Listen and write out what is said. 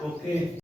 Porque